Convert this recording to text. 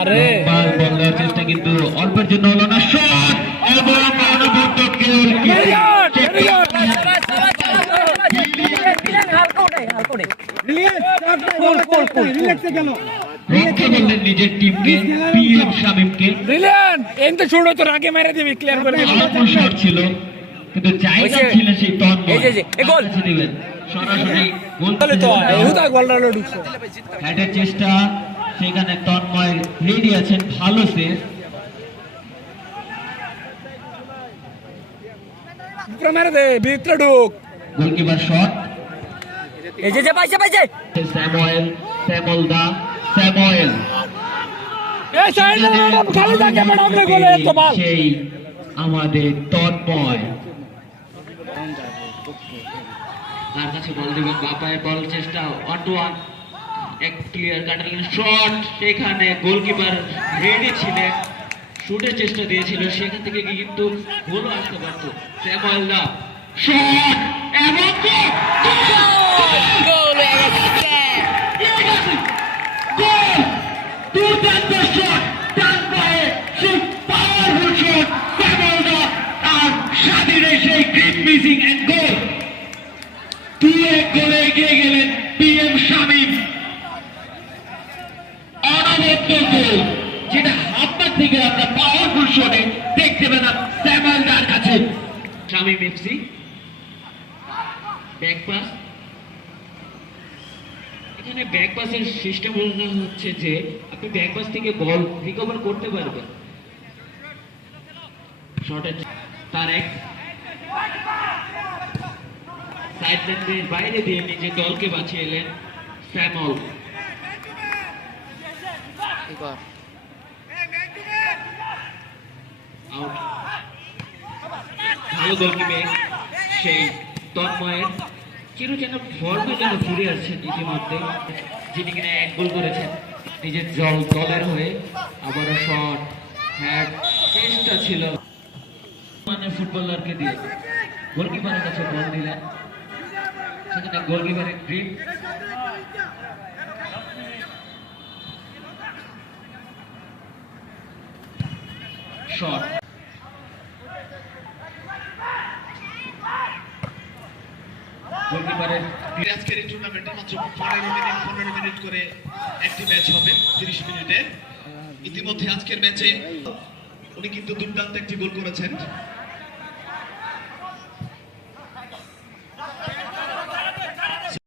আরে বলার চেষ্টা কিন্তু অল্পের জন্য হলো না। শট এবং অনবদ্য গোল। রক্ষা করলেন নিজের টিমকে, পিএম শামীমকে। ব্রিলিয়ান্ট এনতে ছোড়ো তো আগে মেরে দিবি, ক্লিয়ার করে দিবি। আউট শট ছিল কিন্তু জায়গা ছিল সেই তন্ময়। এই যে এই গোল দিবেন সরাসরি গোল তাহলে তো এহুদা গোলটা ঢুকছে। হেডের চেষ্টা, সেখানে তন্ময় রেডি আছেন, ভালো সেভ। উপরে মেরে দে, ভিতরে ঢুক। গোলকিপার শট, এই যে পাইছে স্যামুয়েল, স্যামুয়েল এই সাইডে খালি থাকে ম্যাডাম রে, গোলে তো বল। সেই আমাদের তন্ময় তার কাছে বল দিবেন, বাপায় বল চেষ্টা, 1-1 এক ক্লিয়ার কাটালেন শট। সেখানে গোলকিপার রেডি ছিলেন, শুটের চেষ্টা দিয়েছিল, সেখান থেকে কিন্তু গোলও আসতে পারত। স্যামুয়েল দা শট এবং গোল হয়ে গেছে। গোল! দুর্দান্ত শট, ডান পায়ে সেই পাওয়ারফুল শট, স্যামুয়েল দা আর স্বাধীনের সেই গ্রিপ মিসিং এন্ড গোল। 2-1 গোলে এগিয়ে গেলেন পিএম শামীম। অনবদ্য গোল, যেটা আপনার থেকে আমরা পাওয়ারফুল শটে দেখতে পেলাম স্যামুয়েল দার কাছে। শামীম এফসি ব্যাক পাস, এখানে ব্যাক পাসের সিস্টেম হচ্ছে যে আপনি ব্যাক পাস থেকে বল রিকভার করতে পারবেন। শর্টের তারেক সাইড লাইনের বাইরে দিয়ে নিজের দলকে বাঁচিয়ে এলেন স্যামুয়েল। আউট, ভালো গোলকিপার সেই তন্ময়ের। চিরু যেন ফর্মে যেন ফিরে আসছেন ইতিমধ্যে, যিনি কিনা এক গোল করেছেন নিজের দলের হয়ে। আবারও শট, হ্যাড, চেষ্টা ছিল মানে ফুটবলারকে দিয়ে গোলকিপারের কাছে বল দিলেন, সেখানে গোলকিপারের গ্রিপ। শট, গোলকিপারের আজকের এই টুর্নামেন্টে মাত্র 15 মিনিট করে একটি ম্যাচ হবে 30 মিনিটে। ইতিমধ্যে আজকের ম্যাচে উনি কিন্তু দুর্দান্ত একটি গোল করেছেন।